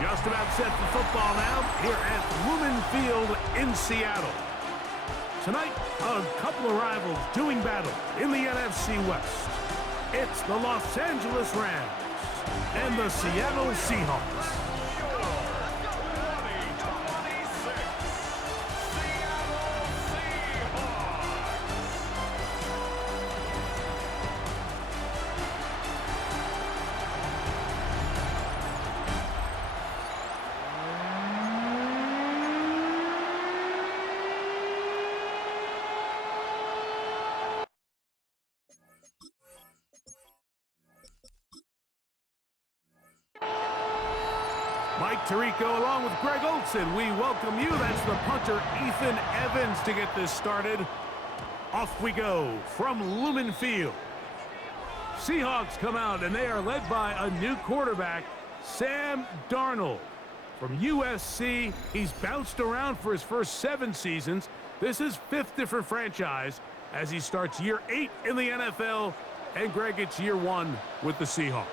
Just about set for football now here at Lumen Field in Seattle. Tonight, a couple of rivals doing battle in the NFC West. It's the Los Angeles Rams and the Seattle Seahawks. Mike Tirico along with Greg Olson. We welcome you. That's the punter, Ethan Evans, to get this started. Off we go from Lumen Field. Seahawks come out, and they are led by a new quarterback, Sam Darnold. From USC, he's bounced around for his first 7 seasons. This is 5th different franchise as he starts year 8 in the NFL. And Greg, it's year 1 with the Seahawks.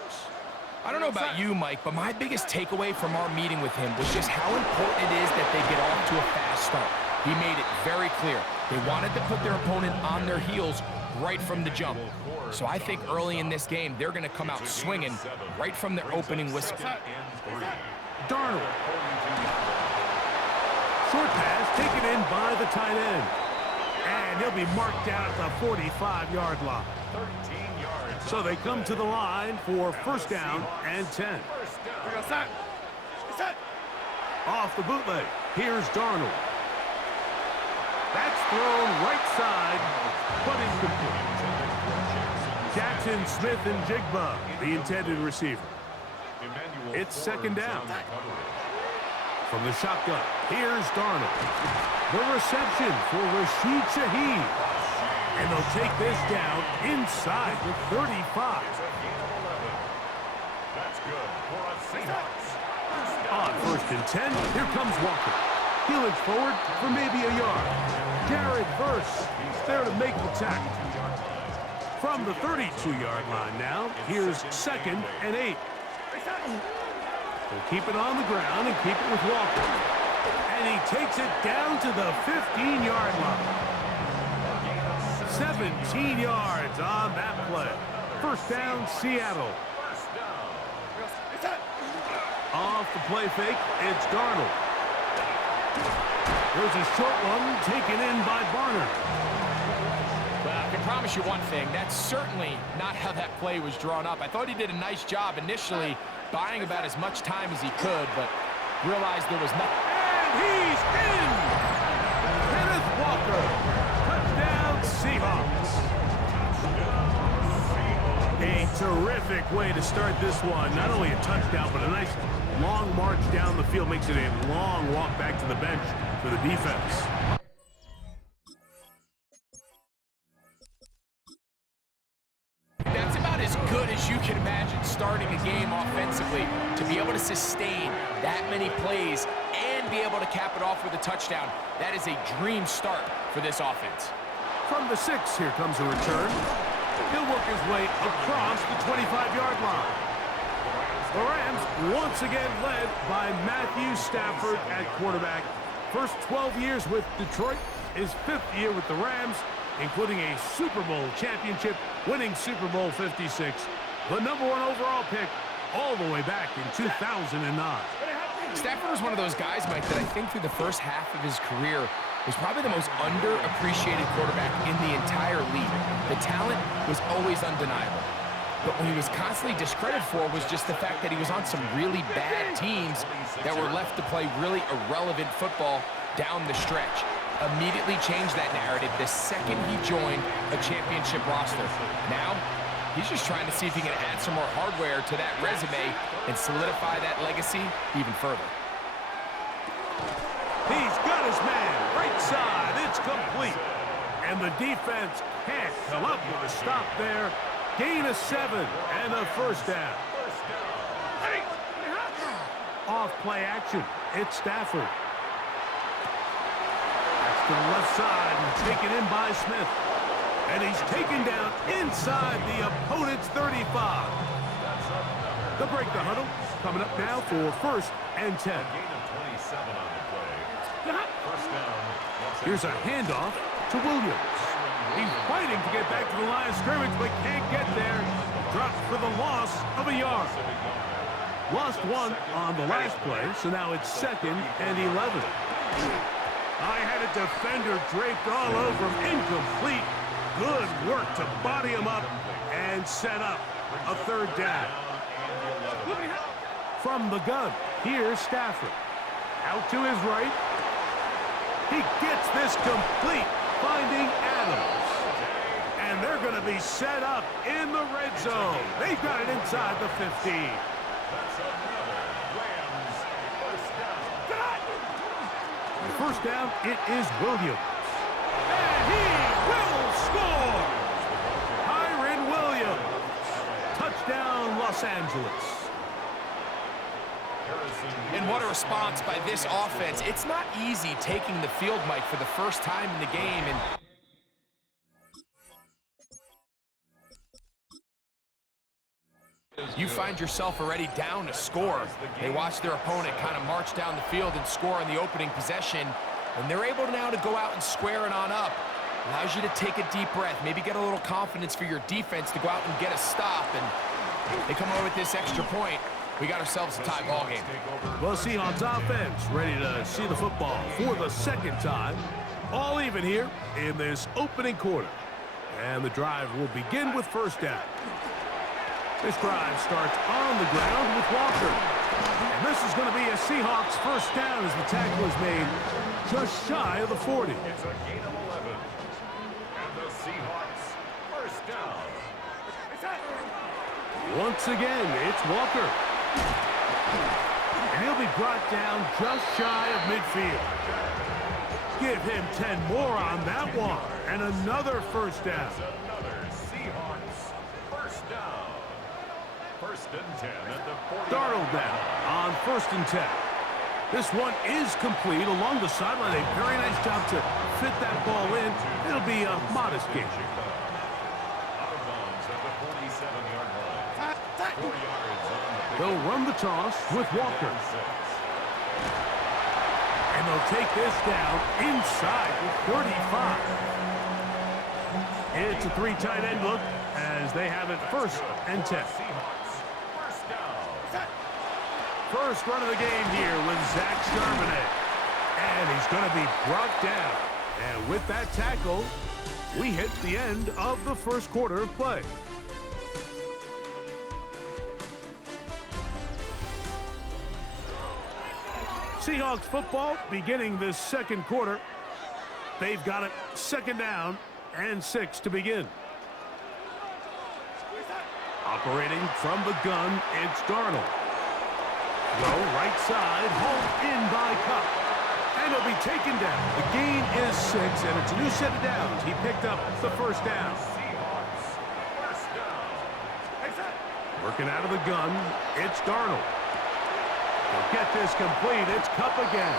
I don't know about you, Mike, but my biggest takeaway from our meeting with him was just how important it is that they get off to a fast start. He made it very clear. They wanted to put their opponent on their heels right from the jump. So I think early in this game, they're going to come out swinging right from their opening whistle. Darnold. Short pass taken in by the tight end. And he'll be marked down at the 45-yard line. So they come to the line for first down and 10. Off the bootleg, here's Darnold. That's thrown right side, but incomplete. Jackson, Smith, and Jigba, the intended receiver. It's second down. From the shotgun, here's Darnold. The reception for Rashid Shaheed. And they'll take this down inside the 35. That's good for a Seahawks. On first and 10, here comes Walker. He'll edge forward for maybe a yard. Jared Verse there to make the tackle. From the 32-yard line now, here's second and 8. They'll keep it on the ground and keep it with Walker. And he takes it down to the 15-yard line. 17 yards on that play. First down, Seattle. Off the play fake, it's Darnold. There's a short one taken in by Barner. Well, I can promise you one thing. That's certainly not how that play was drawn up. I thought he did a nice job initially buying about as much time as he could, but realized there was nothing. And he's in! Kenneth Walker. Seahawks. A terrific way to start this one. Not only a touchdown, but a nice long march down the field. Makes it a long walk back to the bench for the defense. That's about as good as you can imagine starting a game offensively. To be able to sustain that many plays and be able to cap it off with a touchdown, that is a dream start for this offense. From the 6, here comes a return. He'll work his way across the 25-yard line. The Rams once again led by Matthew Stafford at quarterback. First 12 years with Detroit, his 5th year with the Rams, including a Super Bowl championship, winning Super Bowl 56. The #1 overall pick all the way back in 2009. Stafford was one of those guys, Mike, that I think through the first half of his career was probably the most underappreciated quarterback in the entire league. The talent was always undeniable. But what he was constantly discredited for was just the fact that he was on some really bad teams that were left to play really irrelevant football down the stretch. Immediately changed that narrative the second he joined a championship roster. Now, he's just trying to see if he can add some more hardware to that resume and solidify that legacy even further. He's got his man, right side, it's complete. And the defense can't come up with a stop there. Gain of 7 and a first down. Off play action, it's Stafford. That's to the left side and taken in by Smith. And he's taken down inside the opponent's 35. They'll break the huddle. Coming up now for 1st and 10. Here's a handoff to Williams. He's fighting to get back to the line of scrimmage, but can't get there. Drops for the loss of a yard. Lost 1 on the last play, so now it's 2nd and 11. I had a defender draped all over him. Incomplete. Good work to body him up and set up a 3rd down. From the gun, here's Stafford. Out to his right. He gets this complete, finding Adams. And they're going to be set up in the red zone. They've got it inside the 15. First down, it is Williams. And he will score! Kyren Williams. Touchdown, Los Angeles. And what a response by this offense. It's not easy taking the field, Mike, for the first time in the game. And you find yourself already down a score. They watch their opponent kind of march down the field and score on the opening possession, and they're able now to go out and square it on up. Allows you to take a deep breath, maybe get a little confidence for your defense to go out and get a stop, and they come away with this extra point. We got ourselves a tie ball game. Well, Seahawks offense ready to see the football for the 2nd time. All even here in this opening quarter. And the drive will begin with 1st down. This drive starts on the ground with Walker. And this is going to be a Seahawks 1st down as the tackle is made just shy of the 40. It's a gain of 11. And the Seahawks 1st down. Once again, it's Walker. And he'll be brought down just shy of midfield. Give him 10 more on that one. And another 1st down. Another Seahawks 1st down. 1st and 10 at the 40. Darnold now on 1st and 10. This one is complete along the sideline. A very nice job to fit that ball in. It'll be a modest gain. Out of bounds at the 47-yard line. 4 yards on the pick. They'll run the toss with Walker. And they'll take this down inside the 35. It's a 3 tight end look as they have it 1st and 10. Seahawks 1st down. First run of the game here with Zach Charbonnet. And he's going to be brought down. And with that tackle, we hit the end of the 1st quarter of play. Seahawks football beginning this 2nd quarter. They've got it 2nd down and 6 to begin. Operating from the gun, it's Darnold. Throw right side, home in by Cup. And he'll be taken down. The gain is 6, and it's a new set of downs. He picked up the 1st down. Seahawks 1st down. Working out of the gun, it's Darnold. He'll get this complete. It's Cup again.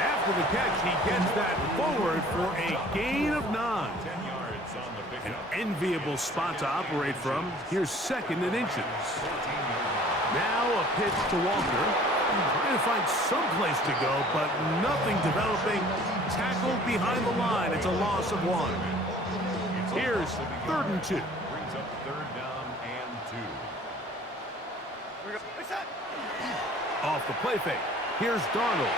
After the catch, he gets that forward for a gain of 9. 10 yards on the An pickup. enviable spot to operate from. Here's 2nd and inches. Now a pitch to Walker. Trying to find some place to go, but nothing developing. Tackled behind the line. It's a loss of 1. Here's 3rd and 2. Brings up 3rd down and 2. Off the play fake. Here's Darnold.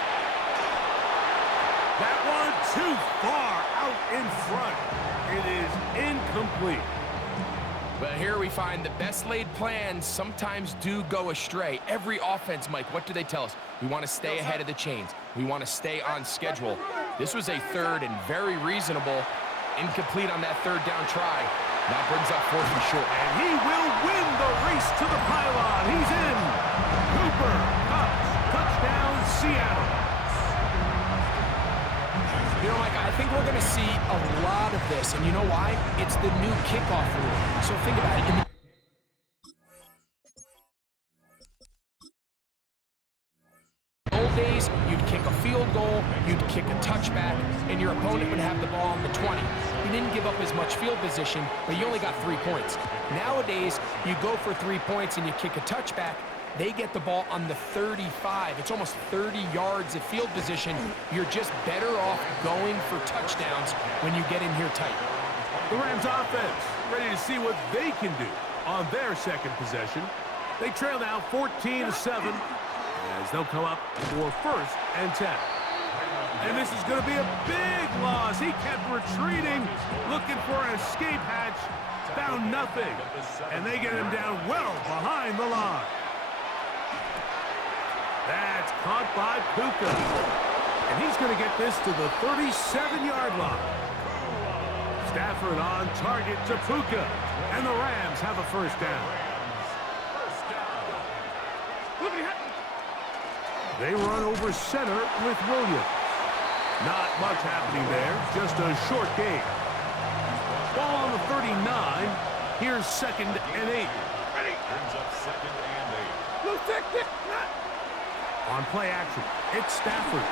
That one too far out in front. It is incomplete. Well, here we find the best laid plans sometimes do go astray. Every offense, Mike, what do they tell us? We want to stay ahead of the chains. We want to stay on schedule. This was a 3rd and very reasonable. Incomplete on that 3rd down try. That brings up 4th and short. And he will win the race to the pylon. He's in. Cooper, Cubs, touchdown, Seattle. You know, Mike, I think we're going to see a lot of this. And you know why? It's the new kickoff rule. So think about it. In the old days, you'd kick a field goal, you'd kick a touchback, and your opponent would have the ball on the 20. You didn't give up as much field position, but you only got 3 points. Nowadays, you go for 3 points and you kick a touchback, they get the ball on the 35. It's almost 30 yards of field position. You're just better off going for touchdowns when you get in here tight. The Rams offense ready to see what they can do on their second possession. They trail now 14-7 as they'll come up for 1st and 10. And this is going to be a big loss. He kept retreating, looking for an escape hatch, found nothing, and they get him down well behind the line. That's caught by Puka. And he's going to get this to the 37-yard line. Stafford on target to Puka. And the Rams have a 1st down. They run over center with Williams. Not much happening there, just a short gain. Ball on the 39. Here's 2nd and 8. Brings up 2nd and 8. On play action, it's Stafford.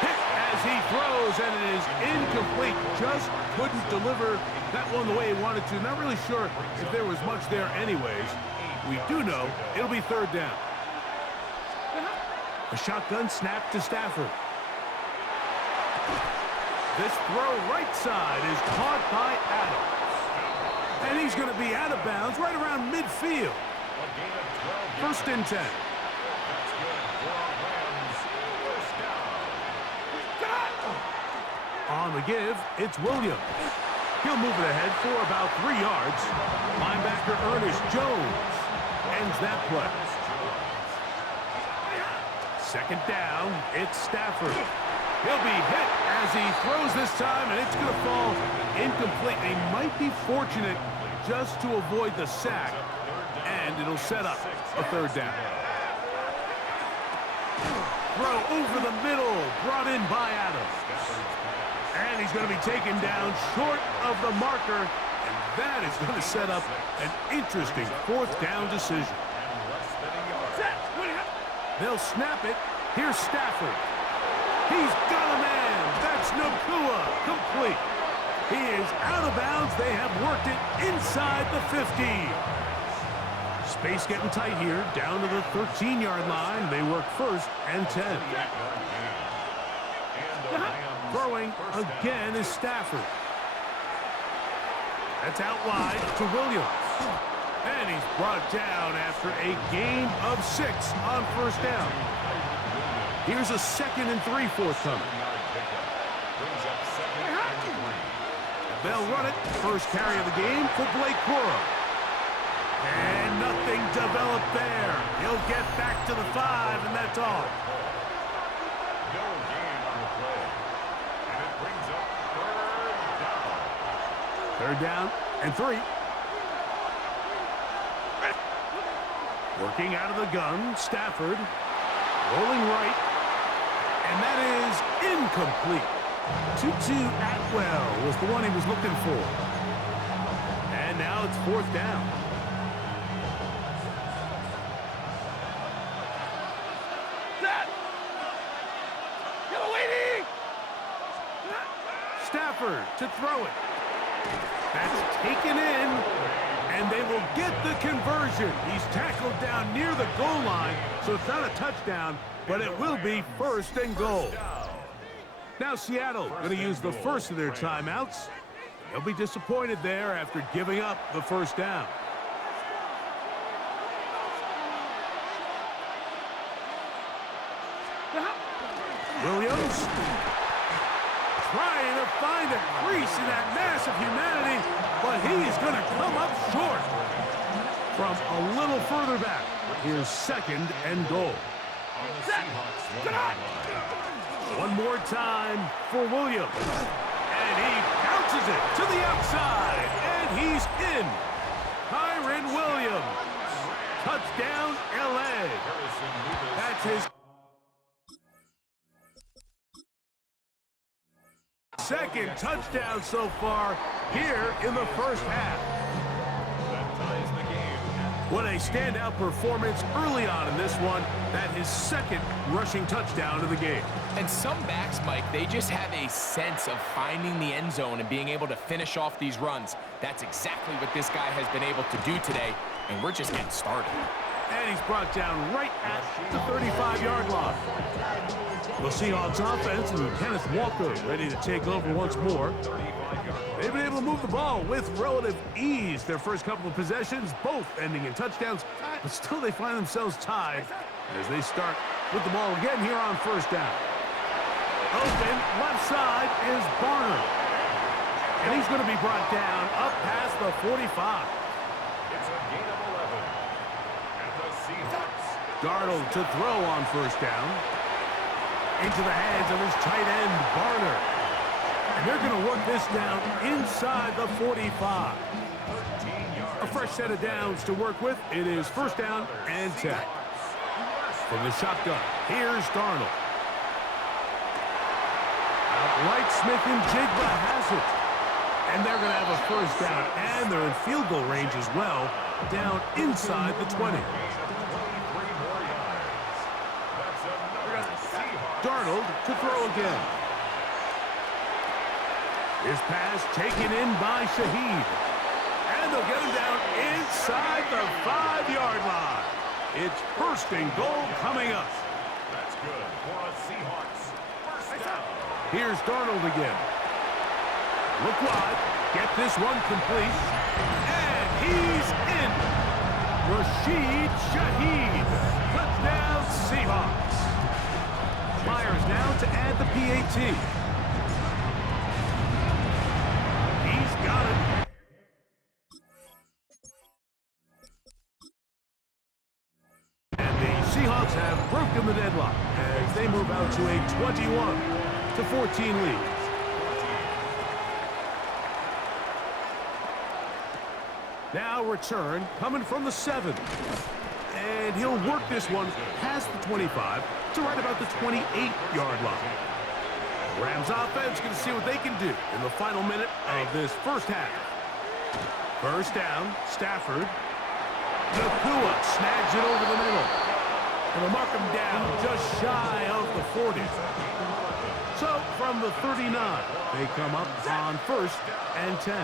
Hit as he throws, and it is incomplete. Just couldn't deliver that one the way he wanted to. Not really sure if there was much there anyways. We do know it'll be 3rd down. A shotgun snap to Stafford. This throw right side is caught by Adams. And he's going to be out of bounds right around midfield. 1st and 10. On the give, it's Williams. He'll move it ahead for about 3 yards. Linebacker Ernest Jones ends that play. 2nd down, it's Stafford. He'll be hit as he throws this time, and it's going to fall incomplete. He might be fortunate just to avoid the sack, and it'll set up a 3rd down. Throw over the middle, brought in by Adams. And he's going to be taken down short of the marker, and that is going to set up an interesting 4th down decision. They'll snap it. Here's Stafford. He's got a man. That's Nakua. Complete. He is out of bounds. They have worked it inside the 15. Space getting tight here. Down to the 13-yard line. They work 1st and 10. Throwing again is Stafford. That's out wide to Williams. And he's brought down after a gain of 6 on 1st down. Here's a 2nd and 3 forthcoming. They'll run it. First carry of the game for Blake Corum. And nothing developed there. He'll get back to the 5, and that's all. No gain on the play. And it brings up 3rd down. 3rd down and 3. Working out of the gun, Stafford. Rolling right. And that is incomplete. Tutu Atwell was the one he was looking for. And now it's 4th down. Stafford to throw it. That's taken in, and they will get the conversion. He's tackled down near the goal line, so it's not a touchdown, but it will be 1st and goal. Now Seattle going to use the first of their timeouts. They'll be disappointed there after giving up the 1st down. Williams trying to find a crease in that mass of humanity, but he is going to come up short from a little further back. Here's 2nd and goal. One more time for Williams. And he bounces it to the outside, and he's in. Kyren Williams. Touchdown, L.A. That's his 2nd touchdown so far here in the 1st half. That ties the game at What a standout performance early on in this one. That his second rushing touchdown of the game. And some backs, Mike, they just have a sense of finding the end zone and being able to finish off these runs. That's exactly what this guy has been able to do today, and we're just getting started. And he's brought down right at the 35-yard line. The Seahawks offense and Kenneth Walker ready to take over once more. They've been able to move the ball with relative ease. Their first couple of possessions, both ending in touchdowns, but still they find themselves tied as they start with the ball again here on first down. Open, left side is Barner. And he's going to be brought down up past the 45. It's a gain of 11. And the Seahawks. Darnold to throw on first down. Into the hands of his tight end, Barner. And they're going to work this down inside the 45. A fresh set of downs to work with. It is first down and 10. From the shotgun, here's Darnold. Outright Smith and Jigba has it. And they're going to have a first down. And they're in field goal range as well, down inside the 20. Darnold to throw again. His pass taken in by Shaheed. And they'll get him down inside the 5-yard line. It's first and goal coming up. That's good for the Seahawks. First down. Here's Darnold again. Look wide. Get this one complete. And he's in. Rashid Shaheed. Touchdown Seahawks. Myers now to add the PAT. He's got it. And the Seahawks have broken the deadlock as they move out to a 21-14 lead. Now return coming from the 7. And he'll work this one past the 25 to right about the 28-yard line. Rams offense going to see what they can do in the final minute of this first half. First down, Stafford. Nakua snags it over the middle. And they'll mark him down just shy of the 40. So from the 39, they come up on first and 10.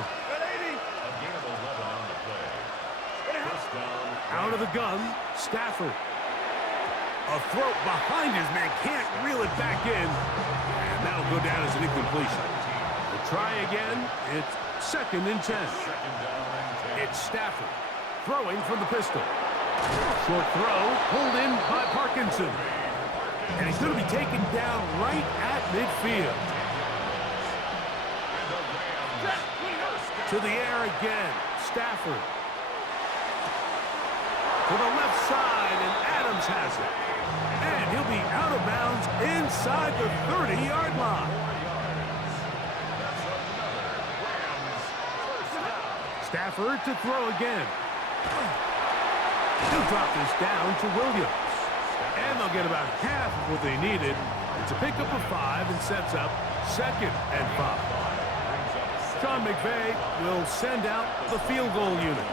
Out of the gun, Stafford. A throw behind his man, can't reel it back in. And that'll go down as an incompletion. We'll try again. It's second and 10. It's Stafford throwing from the pistol. Short throw pulled in by Parkinson. And he's going to be taken down right at midfield. To the air again, Stafford. To the left side, and Adams has it. And he'll be out of bounds inside the 30-yard line. Stafford to throw again. He'll drop this down to Williams. And they'll get about half of what they needed. It's a pickup of 5 and sets up second and 5. Sean McVay will send out the field goal unit.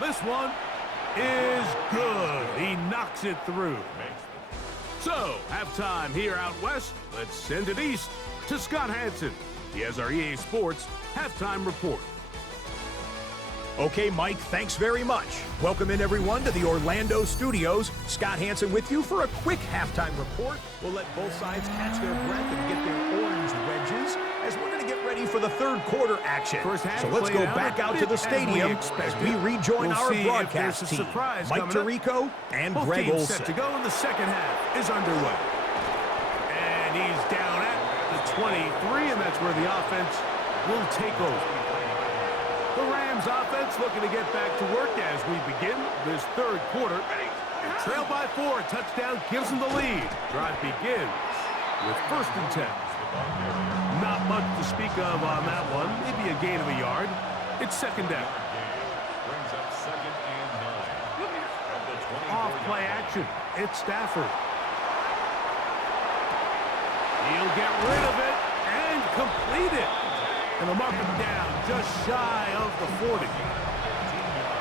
This one is good. He knocks it through. So, halftime here out west. Let's send it east to Scott Hansen. He has our EA Sports halftime report. Okay, Mike, thanks very much. Welcome in, everyone, to the Orlando studios. Scott Hansen with you for a quick halftime report. We'll let both sides catch their breath and get their orange wedges as we're going to get ready for the third quarter action. So let's go back out to the stadium as we rejoin our broadcast team. Mike Tirico and Greg Olson. Set to go in the second half is underway. And he's down at the 23, and that's where the offense will take over. The Rams offense looking to get back to work as we begin this third quarter. Trail by 4, touchdown gives them the lead. Drive begins with first and 10. Not much to speak of on that one. Maybe a gain of a yard. It's second down. Off play action. It's Stafford. He'll get rid of it and complete it. And they'll mark him down just shy of the 40.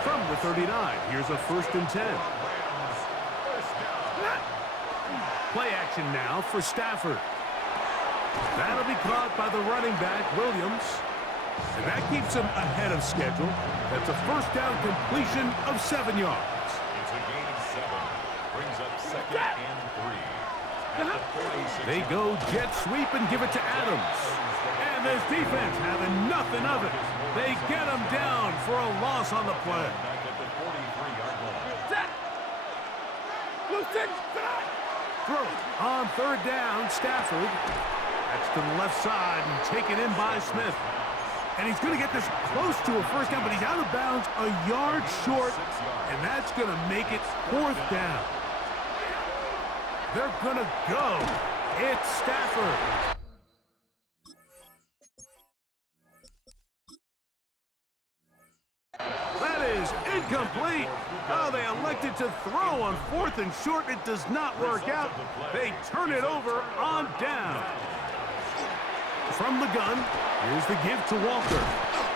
From the 39. Here's a 1st and 10. Play action now for Stafford. That'll be caught by the running back, Williams. And that keeps him ahead of schedule. That's a 1st down completion of 7 yards. It's a gain of 7. Brings up 2nd and 3. They go jet sweep and give it to Adams. And this defense having nothing of it. They get him down for a loss on the play. Back at the 43-yard line. Throw on 3rd down, Stafford. That's to the left side and taken in by Smith. And he's going to get this close to a 1st down, but he's out of bounds a yard short, and that's going to make it 4th down. They're going to go. It's Stafford. That is incomplete. Oh, they elected to throw on 4th and short. It does not work out. They turn it over on down. From the gun, here's the give to Walker.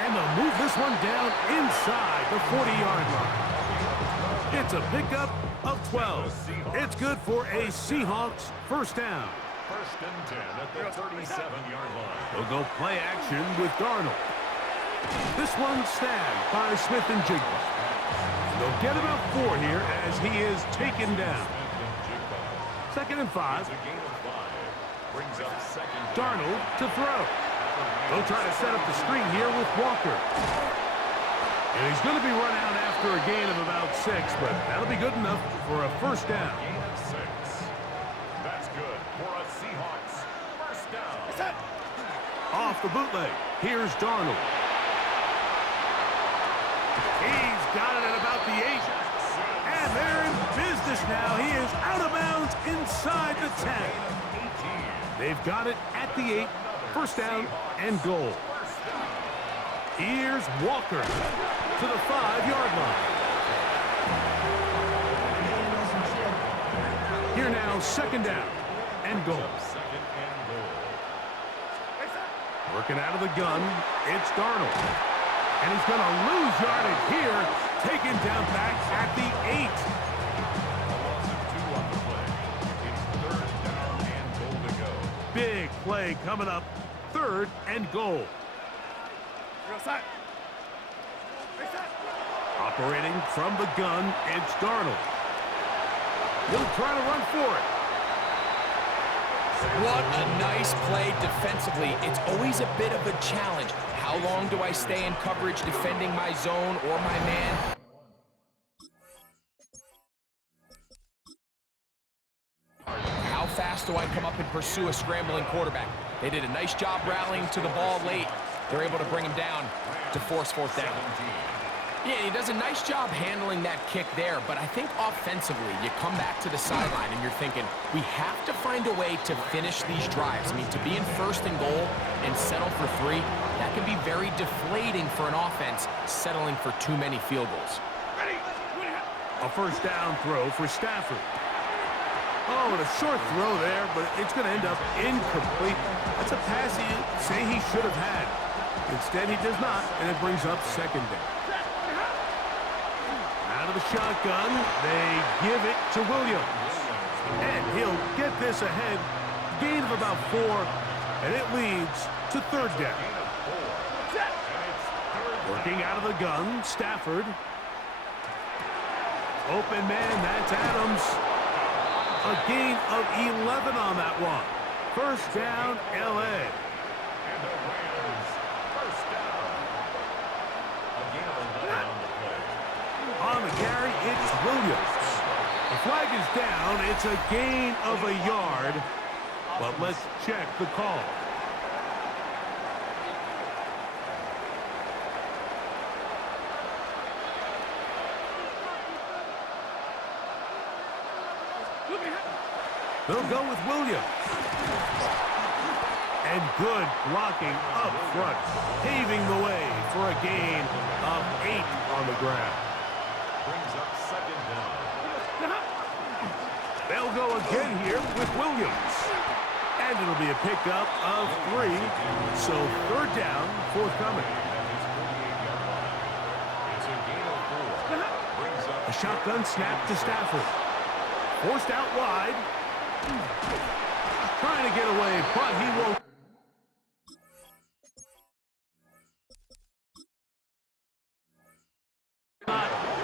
And they'll move this one down inside the 40-yard line. It's a pickup of 12. It's good for a Seahawks 1st down. 1st and 10 at the 37-yard line. They'll go play action with Darnold. This one's snagged by Smith and Jigba. They'll get about 4 here as he is taken down. 2nd and 5. It's a gain of 5. Brings up 2nd. Darnold to throw. They'll try to set up the screen here with Walker. And he's going to be run out after a gain of about 6, but that'll be good enough for a 1st down. Gain of 6. That's good for a Seahawks 1st down. Off the bootleg. Here's Darnold. He's got it at about the 8. And they're in business now. He is out of bounds inside the 10. They've got it at the 8. 1st down and goal. Here's Walker to the 5-yard line. Here now, 2nd down and goal. Working out of the gun, it's Darnold. And he's going to lose yardage here, taken down back at the 8. A loss of 2 on the play. It's 3rd down and goal to go. Big play coming up, 3rd and goal. Operating from the gun, it's Darnold. He'll try to run for it. What a nice play defensively. It's always a bit of a challenge. How long do I stay in coverage defending my zone or my man? How fast do I come up and pursue a scrambling quarterback? They did a nice job rallying to the ball late. They're able to bring him down to force 4th down. Yeah, he does a nice job handling that kick there, but I think offensively, you come back to the sideline and you're thinking, we have to find a way to finish these drives. I mean, to be in 1st and goal and settle for 3, that can be very deflating for an offense settling for too many field goals. A 1st down throw for Stafford. Oh, and a short throw there, but it's going to end up incomplete. That's a pass you say he should have had. Instead, he does not, and it brings up 2nd down. Out of the shotgun, they give it to Williams. And he'll get this ahead. Gain of about 4, and it leads to 3rd down. Working out of the gun, Stafford. Open man, that's Adams. A gain of 11 on that one. 1st down, L.A. And the Rams 1st down. A gain of 11 on the play. On the carry, it's Williams. The flag is down. It's a gain of a yard. But let's check the call. They'll go with Williams. And good blocking up front, paving the way for a gain of 8 on the ground. Brings up 2nd down. They'll go again here with Williams. And it'll be a pickup of 3. So 3rd down, forthcoming. It's a gain of 4. shotgun snap to Stafford. Forced out wide. Trying to get away, but he won't.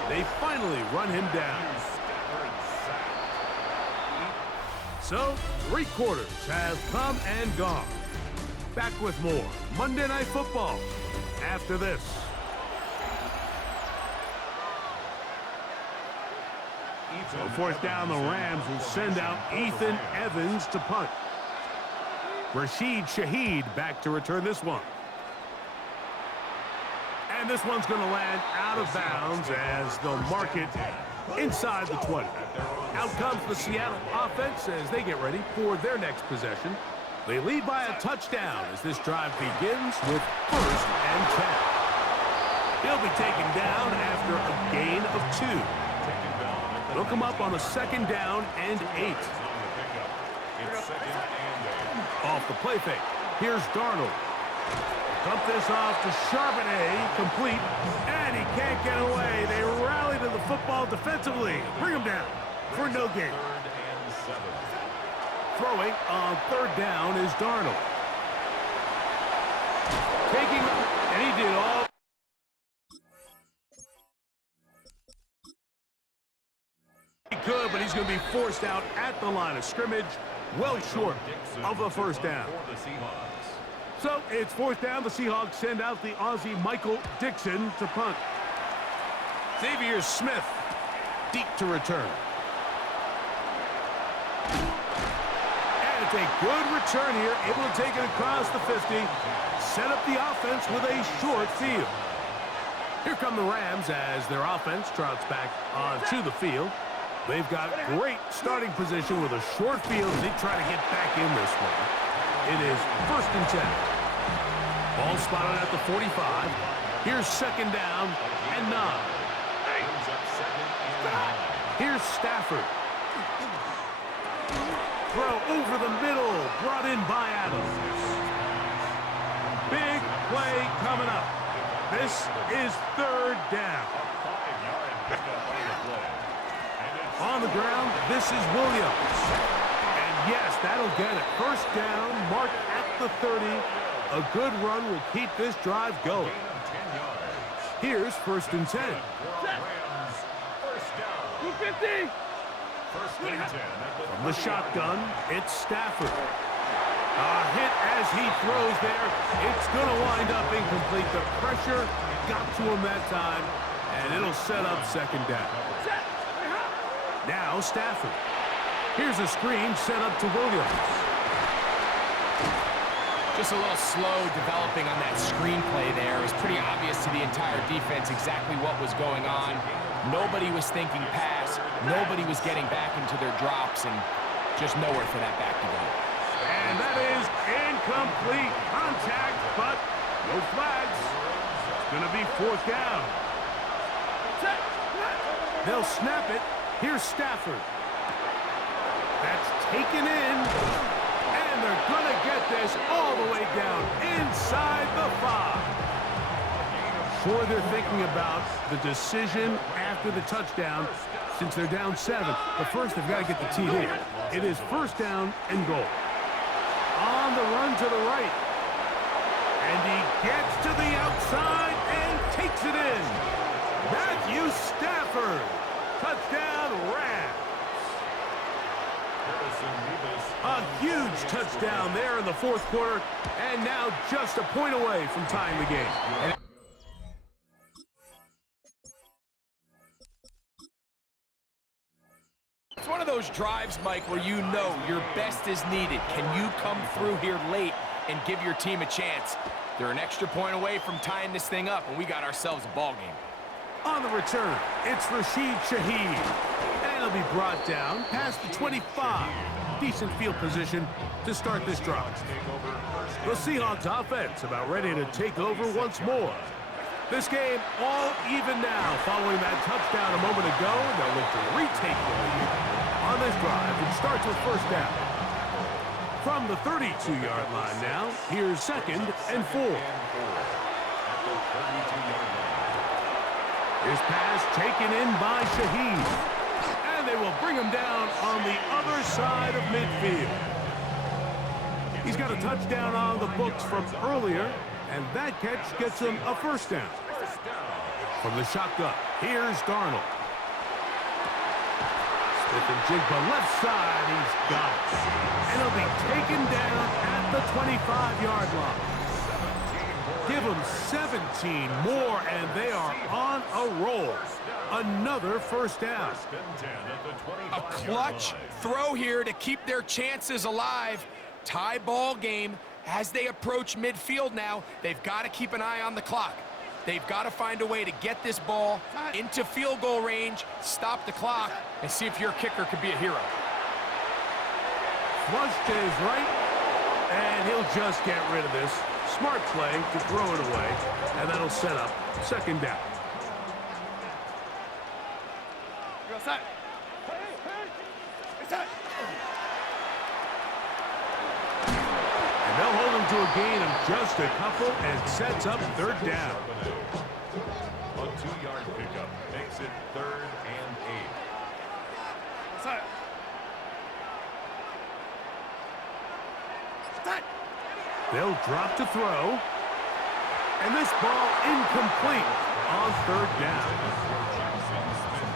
They finally run him down. So, 3 quarters have come and gone. Back with more Monday Night Football after this. So, 4th down, the Rams will send out Ethan Evans to punt. Rashid Shaheed back to return this one. And this one's going to land out of bounds as they'll mark it inside the 20. Out comes the Seattle offense as they get ready for their next possession. They lead by a touchdown as this drive begins with 1st and 10. He'll be taken down after a gain of 2. They'll come up on a 2nd down and 8. Off the play fake. Here's Darnold. Dump this off to Charbonnet, complete, and he can't get away. They rally to the football defensively. Bring him down for no gain. Throwing on 3rd down is Darnold. Taking, and he did all. He could, but he's going to be forced out at the line of scrimmage, well short of the 1st down. So it's 4th down. The Seahawks send out the Aussie Michael Dixon to punt. Xavier Smith deep to return. And it's a good return here, able to take it across the 50, set up the offense with a short field. Here come the Rams as their offense trots back onto the field. They've got great starting position with a short field as they try to get back in this one. It is 1st and 10. Ball spotted at the 45. Here's 2nd down and 9. Here's Stafford. Throw over the middle, brought in by Adams. Big play coming up. This is 3rd down. On the ground, this is Williams. And yes, that'll get it. 1st down, marked at the 30. A good run will keep this drive going. Here's 1st and 10. 250. From the shotgun, it's Stafford. A hit as he throws there. It's going to wind up incomplete. The pressure got to him that time, and it'll set up 2nd down. Now Stafford. Here's a screen set up to Williams. Just a little slow developing on that screenplay there. It was pretty obvious to the entire defense exactly what was going on. Nobody was thinking pass. Nobody was getting back into their drops, and just nowhere for that back to go. And that is incomplete contact, but no flags. It's going to be 4th down. They'll snap it. Here's Stafford. That's taken in. And they're going to get this all the way down inside the 5. Sure, they're thinking about the decision after the touchdown since they're down 7. But first, they've got to get the TD. It is 1st down and goal. On the run to the right. And he gets to the outside and takes it in. Matthew Stafford. Touchdown, Rams. A huge touchdown there in the 4th quarter, and now just a point away from tying the game. It's one of those drives, Mike, where you know your best is needed. Can you come through here late and give your team a chance? They're an extra point away from tying this thing up, and we got ourselves a ball game. On the return, it's Rashid Shaheed. And he'll be brought down past the 25. Decent field position to start this drive. The Seahawks offense about ready to take over once more. This game all even now following that touchdown a moment ago. They'll look to retake the lead on this drive. It starts with 1st down. From the 32-yard line now, here's 2nd and 4. His pass taken in by Shaheed. And they will bring him down on the other side of midfield. He's got a touchdown on the books from earlier, and that catch gets him a first down. From the shotgun, here's Darnold. Smith and Jigba left side, he's got it. And he'll be taken down at the 25-yard line. Give them 17 more, and they are on a roll. Another first down. A clutch throw here to keep their chances alive. Tie ball game as they approach midfield now. They've got to keep an eye on the clock. They've got to find a way to get this ball into field goal range, stop the clock, and see if your kicker could be a hero. Flush to his right, and he'll just get rid of this. Smart play to throw it away, and that'll set up second down. And they'll hold him to a gain of just a couple and sets up third down. A 2-yard pickup makes it 3rd and 8. They'll drop to throw. And this ball incomplete on third down.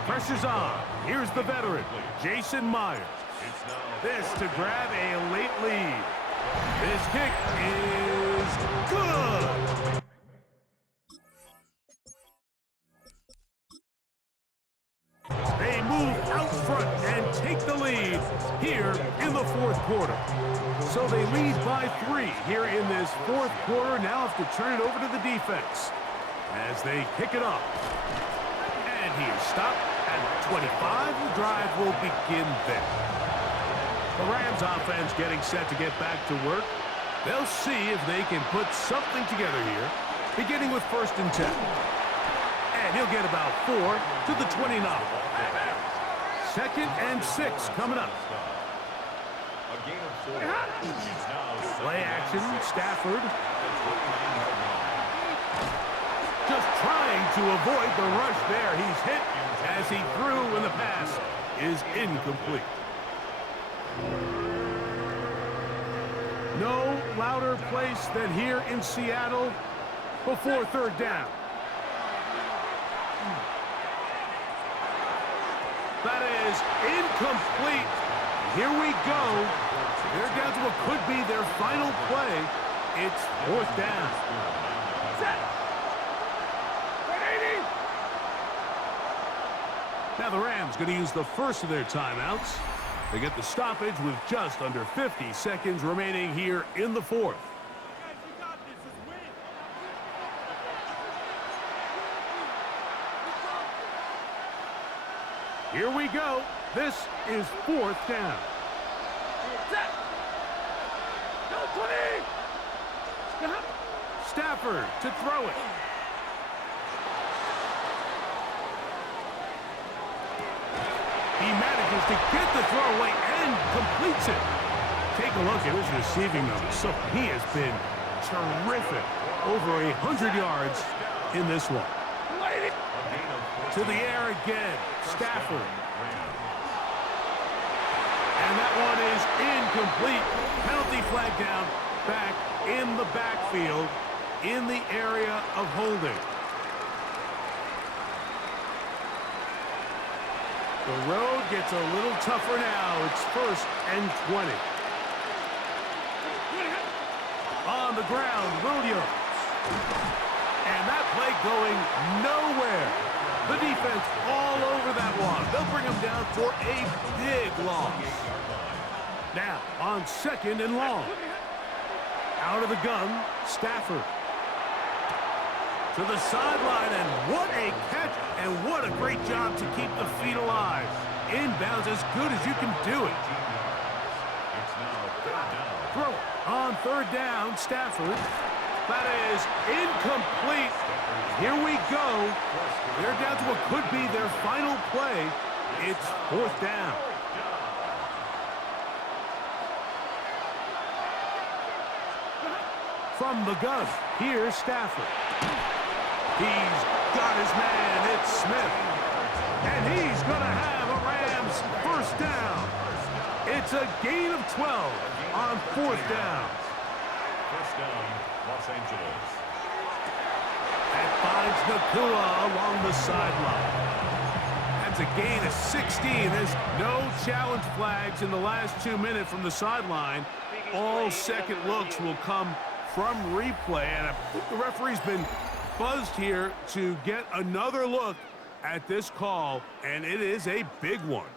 Pressure's on. Here's the veteran, Jason Myers. This to grab a late lead. This kick is good. They move out front and take the lead here in the fourth quarter. So they lead by 3 here in this fourth quarter. Now have to turn it over to the defense as they kick it off. And he is stopped at 25. The drive will begin there. The Rams offense getting set to get back to work. They'll see if they can put something together here, beginning with 1st and 10. And he'll get about 4 to the 29. 2nd and 6 coming up. A gain of 4. It's now Play action, Stafford. Just trying to avoid the rush there. He's hit as he threw when the pass is incomplete. No louder place than here in Seattle before third down. That is incomplete. Here we go. They're down to what could be their final play. It's 4th down. Now the Rams going to use the first of their timeouts. They get the stoppage with just under 50 seconds remaining here in the fourth. Here we go. This is 4th down. Stafford to throw it. He manages to get the throw away and completes it. Take a look at his receiving numbers. So he has been terrific. Over 100 yards in this one. To the air again. Stafford. And that one is incomplete. Penalty flag down back in the backfield in the area of holding. The road gets a little tougher now. It's 1st and 20. On the ground, Williams. And that play going nowhere. The defense all over that one. They'll bring him down for a big loss. Now, on 2nd and long. Out of the gun, Stafford. To the sideline, and what a catch, and what a great job to keep the feet alive. Inbounds as good as you can do it. Throw it on 3rd down, Stafford. That is incomplete. Here we go. They're down to what could be their final play. It's 4th down. From the gun, here's Stafford. He's got his man. It's Smith. And he's going to have a Rams first down. It's a gain of 12 on fourth down. First down, Los Angeles. That finds Nakua along the sideline. That's a gain of 16. There's no challenge flags in the last 2 minutes from the sideline. All second looks will come from replay. And I think the referee's been buzzed here to get another look at this call, and it is a big one.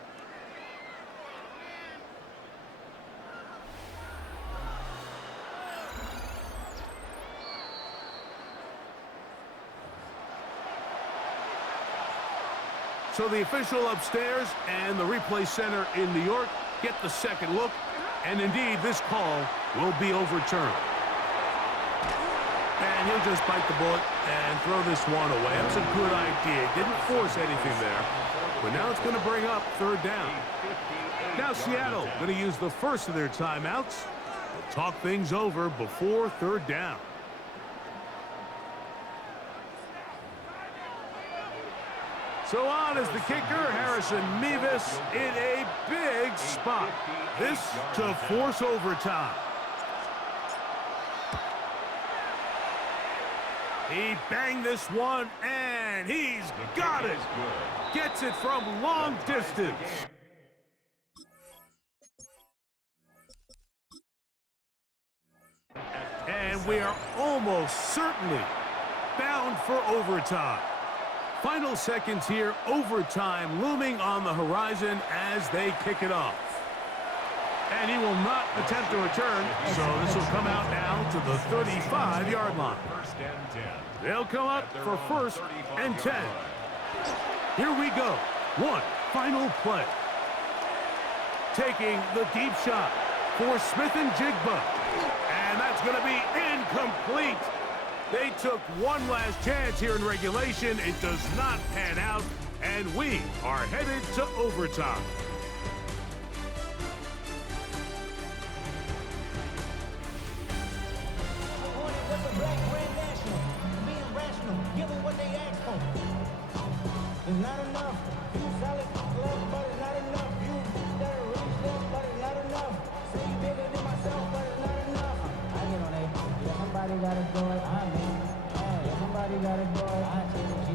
So the official upstairs and the replay center in New York get the second look, and indeed this call will be overturned. And he'll just bite the bullet and throw this one away. That's a good idea. Didn't force anything there, but now it's going to bring up third down. Now Seattle going to use the first of their timeouts. They'll talk things over before third down. So on is the kicker, Harrison Mevis, in a big spot. This to force overtime. He banged this one, and he's got it. Gets it from long distance. And we are almost certainly bound for overtime. Final seconds here, overtime looming on the horizon as they kick it off. And he will not attempt to return, so this will come out now to the 35-yard line. First and 10. They'll come up for first and 10. Here we go. One final play. Taking the deep shot for Smith and Jigba. And that's going to be incomplete. They took one last chance here in regulation. It does not pan out, and we are headed to overtime. It's not enough. You solid, love, but it's not enough. You that are rich, but it's not enough. Say you bigger than myself, but it's not enough. I get on it. Yeah, somebody gotta do it. I mean, yeah, somebody gotta do it. I take the G.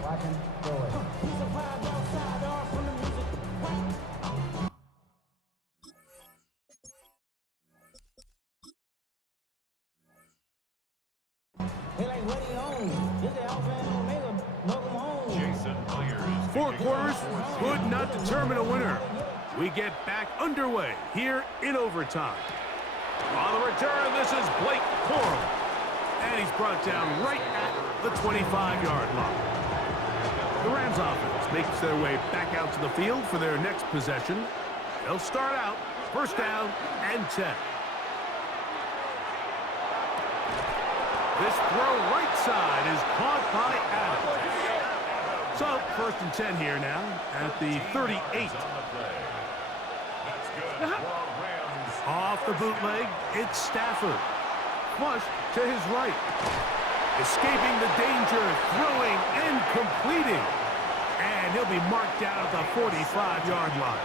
Watch him do it. We survived outside, all from the music. They like, what he own? This is Alpha and Omega. Welcome home. Jason Myers. 4 quarters could not determine a winner. We get back underway here in overtime. On the return, this is Blake Corum. And he's brought down right at the 25-yard line. The Rams offense makes their way back out to the field for their next possession. They'll start out first down and 10. This throw right side is caught by Adams. So first and 10 here now at the 38. That's good. Rams. Off the bootleg, it's Stafford. Flush to his right. Escaping the danger, throwing and completing. And he'll be marked down at the 45-yard line.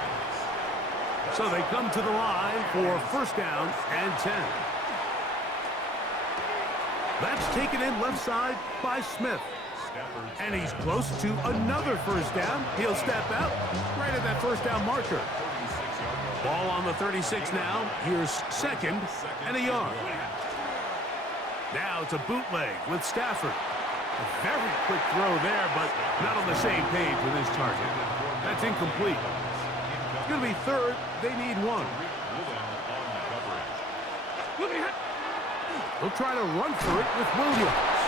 So they come to the line for first down and 10. That's taken in left side by Smith. And he's close to another first down. He'll step out right at that first down marker. Ball on the 36 now. Here's second and a yard. Now it's a bootleg with Stafford. A very quick throw there, but not on the same page with his target. That's incomplete. It's going to be third. They need one. He'll try to run for it with Williams.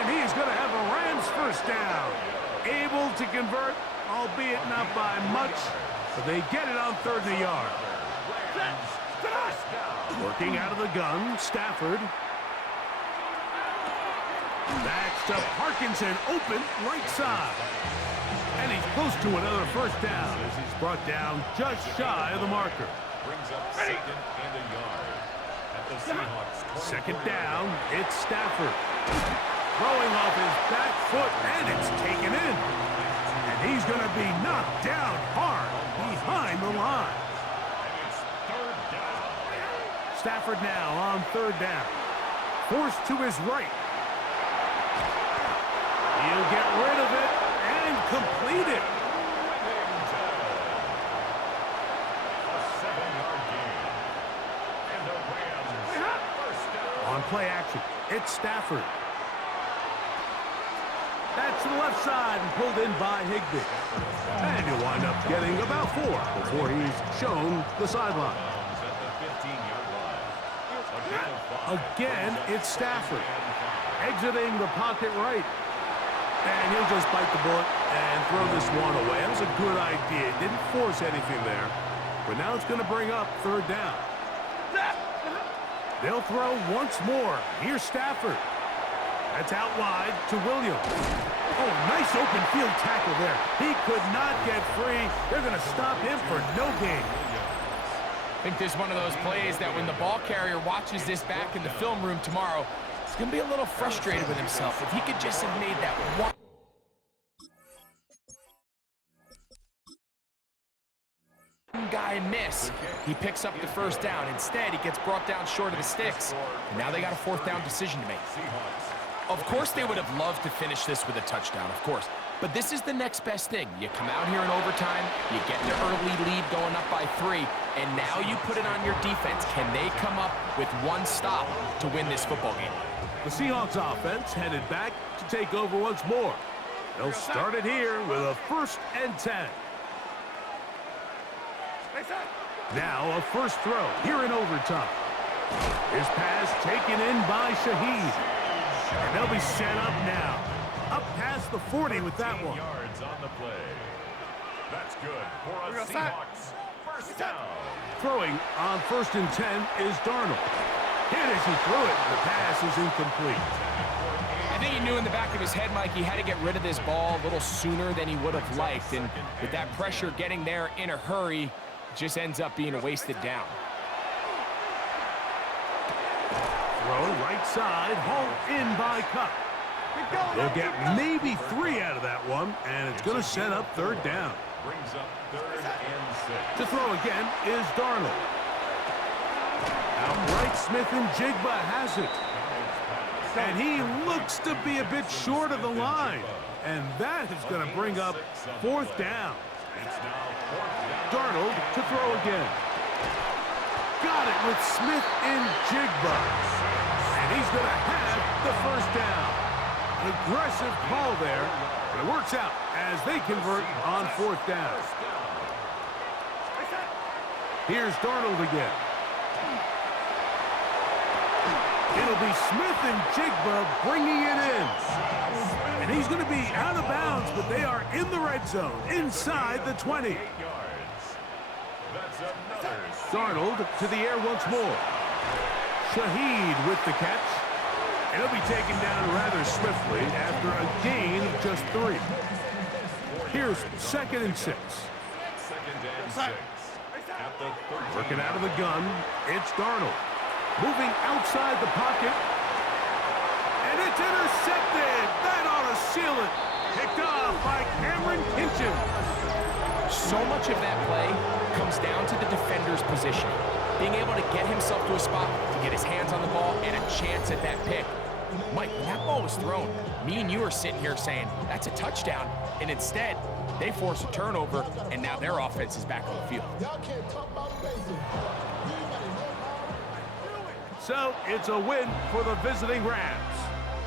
And he's going to have a Rams first down. Able to convert, albeit not by much, but they get it on third and a yard. Working out of the gun, Stafford. That's to Parkinson, open right side. And he's close to another first down as he's brought down just shy of the marker. Brings up second and a yard. At the Seahawks. Second down, it's Stafford. throwing off his back foot, and it's taken in. And he's going to be knocked down hard behind the line. It's third down. Stafford now on third down. Forced to his right. He'll get rid of it and complete it. A 7-yard gain. And the Rams first down. On play action, it's Stafford. That's to the left side and pulled in by Higbee. And he'll wind up getting about 4 before he's shown the sideline. At the 15-yard line. Again, it's Stafford. Exiting the pocket right. And he'll just bite the bullet and throw this one away. That was a good idea. Didn't force anything there. But now it's going to bring up third down. They'll throw once more. Here's Stafford. That's out wide to Williams. Oh, nice open field tackle there. He could not get free. They're going to stop him for no gain. I think this is one of those plays that when the ball carrier watches this back in the film room tomorrow, he's going to be a little frustrated with himself. If he could just have made that one guy miss, he picks up the first down. Instead, he gets brought down short of the sticks. And now they got a fourth down decision to make. Of course, they would have loved to finish this with a touchdown, of course. But this is the next best thing. You come out here in overtime, you get an early lead going up by 3, and now you put it on your defense. Can they come up with one stop to win this football game? The Seahawks offense headed back to take over once more. They'll start it here with a 1st and 10. Now a first throw here in overtime. His pass taken in by Shaheed. And they'll be set up now. Up past the 40 with that one. Yards on the play. That's good for a Seahawks first down. Throwing on 1st and 10 is Darnold. Hit as he threw it. The pass is incomplete. I think he knew in the back of his head, Mike, he had to get rid of this ball a little sooner than he would have liked. And with that pressure getting there in a hurry, it just ends up being a wasted down. Throw right side, hauled in by Cup. They'll get maybe 3 out of that one, and it's going to set up third down. Brings up 3rd and 6. To throw again is Darnold. Outright Smith and Jigba has it. And he looks to be a bit short of the line. And that is going to bring up 4th down. It's now 4th down. Darnold to throw again. Got it with Smith and Jigba. And he's going to have the first down. An aggressive call there. And it works out as they convert on 4th down. Here's Darnold again. It'll be Smith and Jigba bringing it in. And he's going to be out of bounds, but they are in the red zone, inside the 20. 8 yards. That's another. Darnold to the air once more. Shaheed with the catch. And he'll be taken down rather swiftly after a gain of just 3. Here's 2nd and 6. 2nd and 6. At the 13. Working out of the gun, it's Darnold. Moving outside the pocket. And it's intercepted. That ought to seal it. Picked off by Cameron Kinchin. So much of that play comes down to the defender's position. Being able to get himself to a spot to get his hands on the ball and a chance at that pick. Mike, when that ball was thrown, me and you are sitting here saying, that's a touchdown. And instead, they force a turnover, and now their offense is back on the field. So it's a win for the visiting Rams.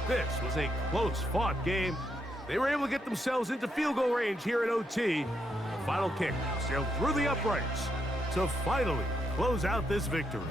This was a close-fought game. They were able to get themselves into field goal range here at OT. The final kick sailed through the uprights to finally close out this victory.